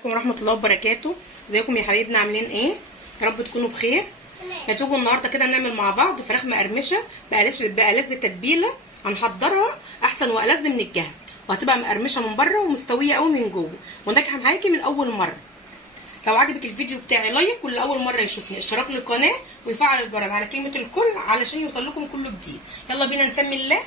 عليكم ورحمة الله وبركاته. ازيكم يا حبايبنا، عاملين ايه؟ يا رب تكونوا بخير. هتيجوا النهارده كده نعمل مع بعض فراخ مقرمشه بألذ تتبيله. هنحضرها احسن وألذ من الجاهز، وهتبقى مقرمشه من بره ومستويه قوي من جوه وناجحه معاكي من اول مره. لو عجبك الفيديو بتاعي لايك، واللي اول مره يشوفني اشتراك للقناه ويفعل الجرس على كلمه الكل علشان يوصل لكم كل جديد. يلا بينا نسمي الله.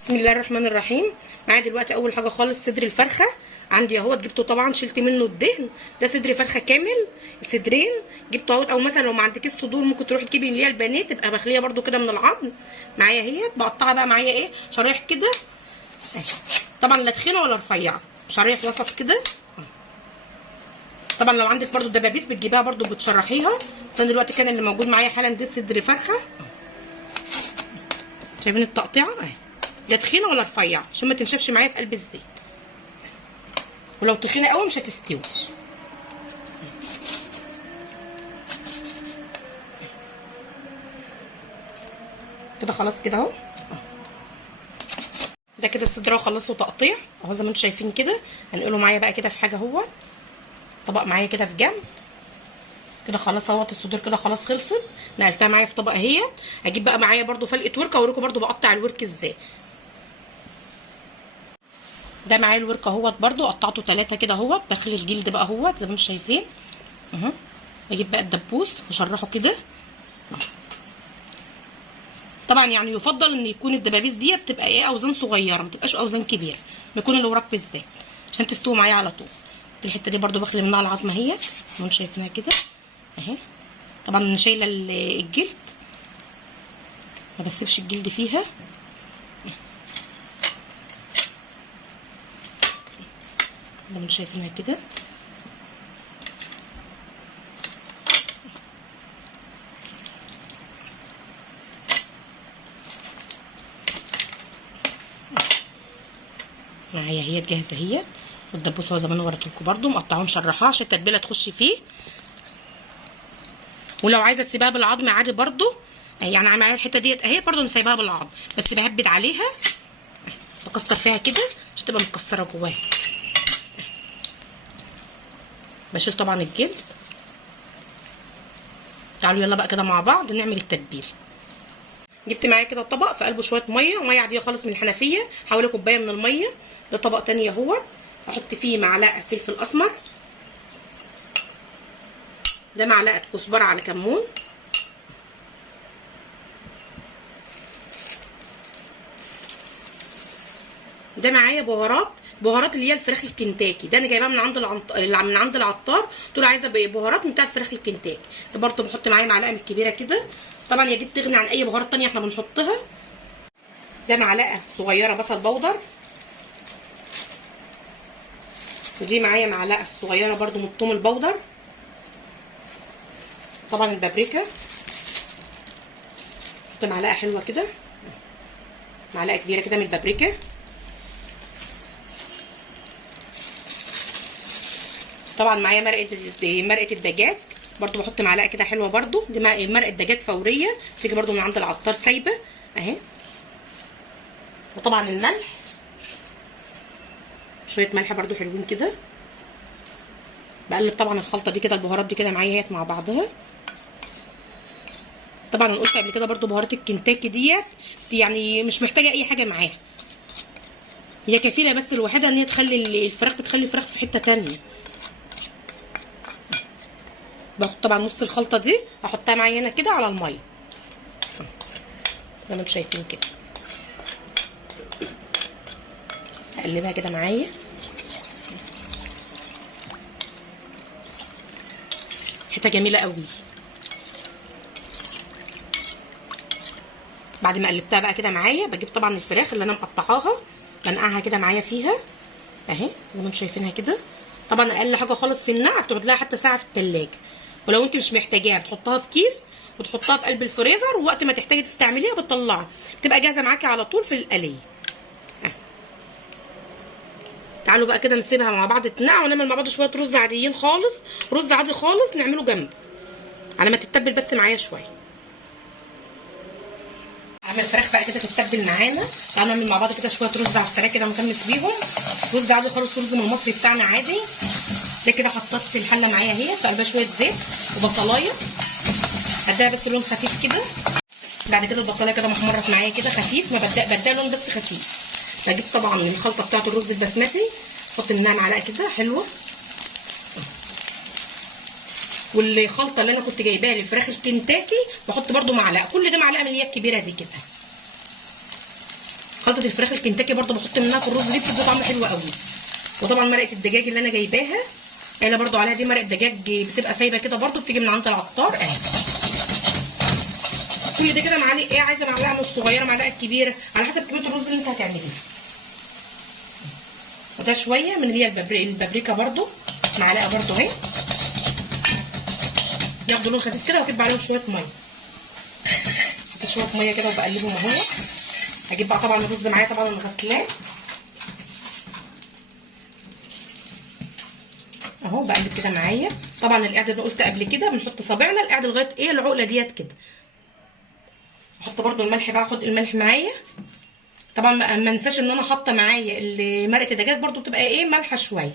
بسم الله الرحمن الرحيم. معايا دلوقتي اول حاجه خالص صدر الفرخه عندي اهوت، جبته طبعا شلت منه الدهن. ده صدر فرخه كامل صدرين جبته اهوت، او مثلا لو ما عندكيش صدور ممكن تروحي تجيبي اللي هي البانيه تبقى مخليه برده كده من العظم. معايا اهيت بقطعها بقى معايا ايه شرايح كده، طبعا لا تخينه ولا رفيعه، شرايح وسط كده. طبعا لو عندك برده دبابيس بتجيبيها برده بتشرحيها، بس انا دلوقتي كان اللي موجود معايا حالا دي صدر فرخه. شايفين التقطيعه اهي، لا تخينه ولا رفيعه عشان ما تنشفش معايا في قلب الزيت، ولو تخينه قوي مش هتستوي. كده خلاص كده اهو. ده كده الصدر اهو خلصته تقطيع اهو زي ما انتم شايفين كده. هنقله معايا بقى كده في حاجه اهو، طبق معايا كده في جنب كده. خلاص اهوت الصدور كده خلاص خلصت، نقلتها معايا في طبق اهي. هجيب بقى معايا برده فلقه وركه اوريكم برده بقطع الورك ازاي. ده معايا الورك اهوت برده قطعته 3 كده اهوت، بخلي الجلد بقى اهوت زي ما انتم شايفين اهو. بجيب بقى الدبوس واشرحه كده. طبعا يعني يفضل ان يكون الدبابيس ديت تبقى ايه اوزان صغيره، ما تبقاش اوزان كبيره، بيكون الوراك بالذات عشان تستوي معايا على طول. الحته دي برده بخلي منها العظمه اهيت زي ما انتم شايفينها كده اهي. طبعا انا شايله الجلد، ما بسيبش الجلد فيها. زي ما انتم شايفينها كده. معايا اهي جاهزه اهي، والدبوس هو زي ما انا وريته لكم برده مقطعاه مشرحاه عشان التتبيله تخش فيه. ولو عايزه تسيبها بالعظم عادي برده، يعني معايا الحته ديت اهي برده انا سايباها بالعظم، بس بهبد عليها بكسر فيها كده عشان تبقى متكسره جواها. بشيل طبعا الجلد. تعالوا يلا بقى كده مع بعض نعمل التتبيل. جبت معايا كده طبق في قلبه شويه ميه عاديه خالص من الحنفيه، حوالي كوبايه من الميه. ده طبق تاني اهوت، هحط فيه معلقه فلفل اسمر، ده معلقه كزبره على كمون، ده معايا بهارات اللي هي الفراخ الكنتاكي، ده انا جايباها من عند العطار. قلت له عايزه بهارات بتاع الفراخ الكنتاكي. ده برده بحط معايا معلقه من كبيره كده، طبعا يا دي بتغني عن اي بهارات تانية احنا بنحطها. ده معلقه صغيره بصل بودر، ودي معايا معلقه صغيره برده من الثوم البودر. طبعا البابريكا حط معلقه حلوه كده، معلقه كبيره كده من البابريكا. طبعا معايا مرقه الدجاج برده بحط معلقه كده حلوه برده، دي مرقه دجاج فوريه تيجي برده من عند العطار سايبه اهي. وطبعا الملح، شويه ملح برده حلوين كده. بقلب طبعا الخلطه دي كده، البهارات دي كده معايا اهيت مع بعضها. طبعا انا قلت قبل كده برده بهارات الكنتاكي ديت يعني مش محتاجه اي حاجه معاها، هي كفيله بس الوحيده ان هي تخلي الفراخ، بتخلي الفراخ في حته تانية. باخد طبعا نص الخلطه دي هحطها معايا هنا كده على الميه زي ما انتم شايفين كده. اقلبها كده معايا. حته جميله قوي. بعد ما قلبتها بقى كده معايا بجيب طبعا الفراخ اللي انا مقطعاها بنقعها كده معايا فيها اهي زي ما انتم شايفينها كده. طبعا اقل حاجه خالص في النقع بتقعد لها حتى ساعه في التلاجة، ولو انت مش محتاجاها بتحطها في كيس وتحطها في قلب الفريزر، ووقت ما تحتاجي تستعمليها بتطلعها بتبقى جاهزه معاكي على طول في القليه. تعالوا بقى كده نسيبها مع بعض تنقع ونعمل مع بعض شويه رز عاديين خالص، رز عادي خالص نعمله جنب على ما تتبل بس معايا شويه. عامل الفراخ بقى كده تتبل معانا، تعالوا نعمل مع بعض كده شويه رز على السريع كده نكمس بيهم. رز عادي خالص، رز من المصري بتاعنا عادي. ده كده حطيت الحله معايا اهي، في قلبها شويه زيت وبصلايه اديها بس لون خفيف كده. بعد كده البصلايه كده محمرت معايا كده خفيف، ما بديها لون بس خفيف. بجيب طبعا الخلطه بتاعه الرز البسمتي، احط منها معلقه كده حلوه، والخلطه اللي انا كنت جايباها للفراخ الكنتاكي بحط برده معلقه، كل ده معلقه من اللي هي الكبيره دي كده. خلطه الفراخ الكنتاكي برده بحط منها في الرز دي، بتدي طعم حلو قوي. وطبعا مرقه الدجاج اللي انا جايباها قايله برده عليها، دي مرقه دجاج بتبقى سايبه كده برده، بتيجي من عند العطار اهي. كل ده كده معلقه ايه، عايزه معلقه مش صغيره معلقه كبيره على حسب كميه الرز اللي انت هتعمليه. وده شويه من اللي هي البابريكا برده، معلقه برده اهي، ياخدوا لون خفيف كده، واكب عليهم شويه ميه. احط شويه ميه كده وبقلبهم اهو. هجيب بقى طبعا الرز معايا طبعا الغسلان اهو، بقلب كده معايا. طبعا القعده اللي قلت قبل كده بنحط صابعنا القعده لغايه ايه العقله ديت كده. احط برده الملح بقى، اخد الملح معايا. طبعا ما انساش ان انا حاطه معايا مرقه الدجاج برده بتبقى ايه مالحه شويه.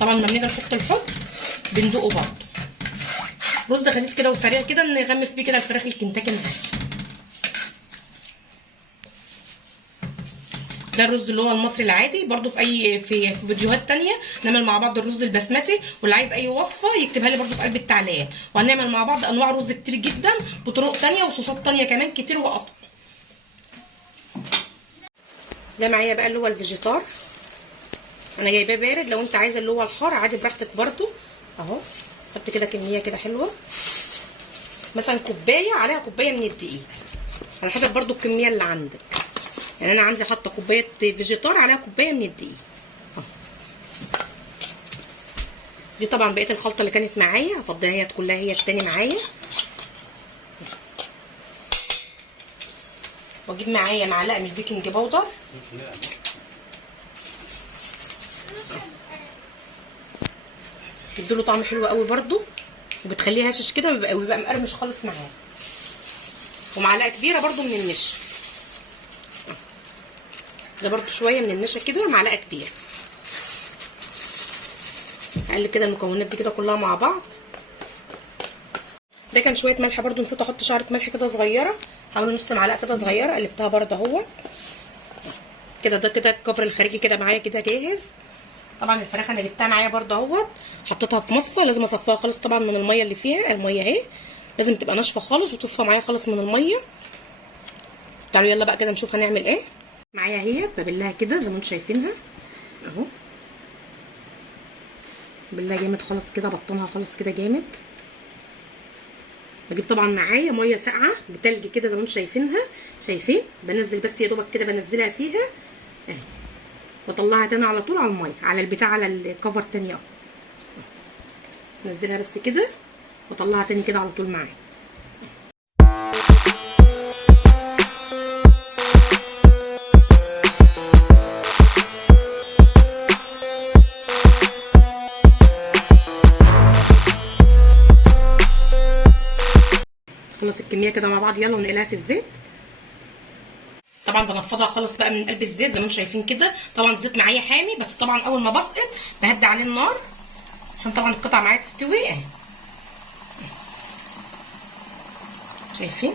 طبعا لما بنيجي نحط الحب بندوقه برده. رز خفيف كده وسريع كده نغمس بيه كده الفراخ الكنتاكي. ده الرز اللي هو المصري العادي برده، في فيديوهات تانية نعمل مع بعض الرز البسمتي، واللي عايز اي وصفه يكتبها لي برده في قلب التعليقات. وهنعمل مع بعض انواع رز كتير جدا بطرق تانية وصوصات تانية كمان كتير واكتر. ده معايا بقى اللي هو الفيجيتار، انا جايباه بارد، لو انت عايزه اللي هو الحار عادي براحتك برده اهو. حط كده كميه كده حلوه، مثلا كوبايه عليها كوبايه من الدقيق على حسب برده الكميه اللي عندك. يعني انا عندي حاطه كوبايه فيجيتار عليها كوبايه من الدقيق اهو. دي طبعا بقيه الخلطه اللي كانت معايا هفضيها هي كلها هي التاني معايا. واجيب معايا معلقه من البيكنج باودر، بتديله طعم حلو قوي برده، وبتخليه هشش كده ويبقى مقرمش خالص معاه. ومعلقه كبيره برده من النشا، ده برده شويه من النشا كده، معلقه كبيره. اقلب كده المكونات دي كده كلها مع بعض. ده كان شويه ملح برده، نسيت احط شعره ملح كده صغيره، حوالي نص معلقه كده صغيره، قلبتها برده اهو كده. ده كده الكفر الخارجي كده معايا كده جاهز. طبعا الفراخ انا جبتها معايا برده اهو، حطيتها في مصفى، لازم اصفيها خالص طبعا من الميه اللي فيها. الميه اهي لازم تبقى ناشفه خالص وتصفى معايا خالص من الميه. تعالوا يلا بقى كده نشوف هنعمل ايه. معايا اهي ببلها كده زي ما انتم شايفينها اهو، ببلها جامد خالص كده، بطنها خالص كده جامد. بجيب طبعا معايا ميه ساقعه بتلج كده زي ما انتم شايفينها، شايفين؟ بنزل بس يا دوبك كده بنزلها فيها اهي، واطلعها تاني على طول على الميه، على البتاع، على الكفر تاني اهو. نزلها بس كده واطلعها تاني كده على طول معايا. خلص الكميه كده مع بعض، يلا ونقلها في الزيت. طبعا بنفضها خالص بقى من قلب الزيت زي ما انتم شايفين كده. طبعا الزيت معايا حامي، بس طبعا اول ما بسقط بهدي عليه النار عشان طبعا القطع معايا تستوي اهي. شايفين؟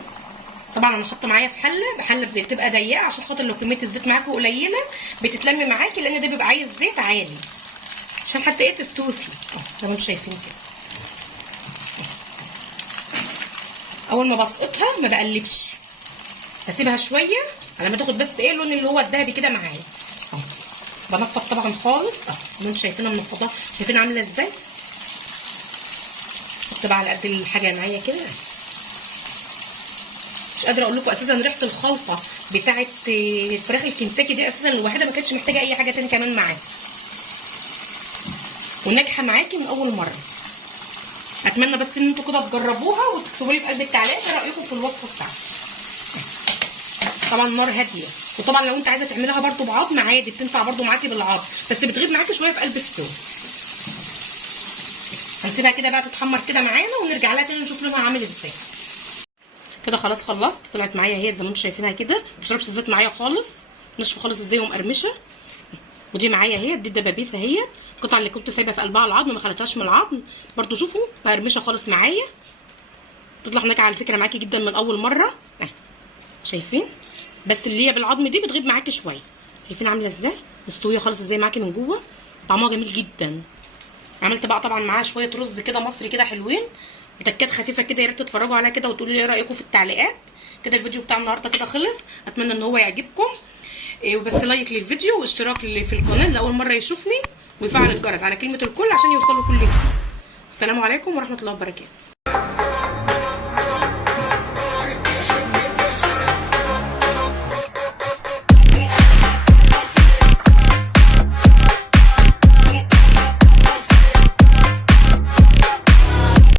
طبعا انا حاطه معايا في حله بتبقى ضيقه عشان خاطر لو كميه الزيت معاكي قليله بتتلم معاكي، لان ده بيبقى عايز زيت عالي عشان حتى ايه تستوي فيه اهو زي ما انتم شايفين كده. اول ما بسقطها ما بقلبش، بسيبها شويه على ما تاخد بس ايه اللون اللي هو الذهبي كده معايا اهو. بنفض طبعا خالص اهو زي ما انتم شايفينها منفضه، شايفين عامله ازاي؟ احط بقى على قد الحاجه معايا كده. مش قادره اقول لكم اساسا ريحه الخلطه بتاعه الفراخ الكنتاكي دي اساسا الوحيده ما كانتش محتاجه اي حاجه تاني كمان معاها، وناجحه معاكي من اول مره. اتمنى بس ان انتوا كده تجربوها وتكتبوا لي في قلب التعليقات ايه رايكم في الوصفه بتاعتي. طبعا النار هاديه. وطبعا لو انت عايزه تعملها برده بعظم عادي بتنفع برده معاكي بالعظم، بس بتغيب معاكي شويه في قلب السوا. هنسيبها كده بقى تتحمر كده معانا ونرجع لها تاني نشوف لونها عامل ازاي. كده خلاص خلصت، طلعت معايا اهي زي ما انتم شايفينها كده، ما بتشربش الزيت معايا خالص، ناشفه خالص ازاي ومقرمشه. ودي معايا اهي دي الدبابيس اهي، القطعه اللي كنت سايبه في قلبها العظم ما خليتهاش من العظم برده، شوفوا مقرمشه خالص معايا، تطلع ناجحه على فكره معاكي جدا من اول مره. شايفين؟ بس اللي هي بالعظم دي بتغيب معاكي شويه. شايفين عامله ازاي؟ مستويه خالص ازاي معاكي من جوه، طعمها جميل جدا. عملت بقى طبعا معاها شويه رز كده مصري كده حلوين، بتكات خفيفه كده، يا ريت تتفرجوا عليها كده وتقولوا لي ايه رايكم في التعليقات. كده الفيديو بتاع النهارده كده خلص، اتمنى ان هو يعجبكم. وبس لايك للفيديو واشتراك اللي في القناه اللي اول مره يشوفني، ويفعل الجرس على كلمه الكل عشان يوصلوا كل جديد. السلام عليكم ورحمه الله وبركاته.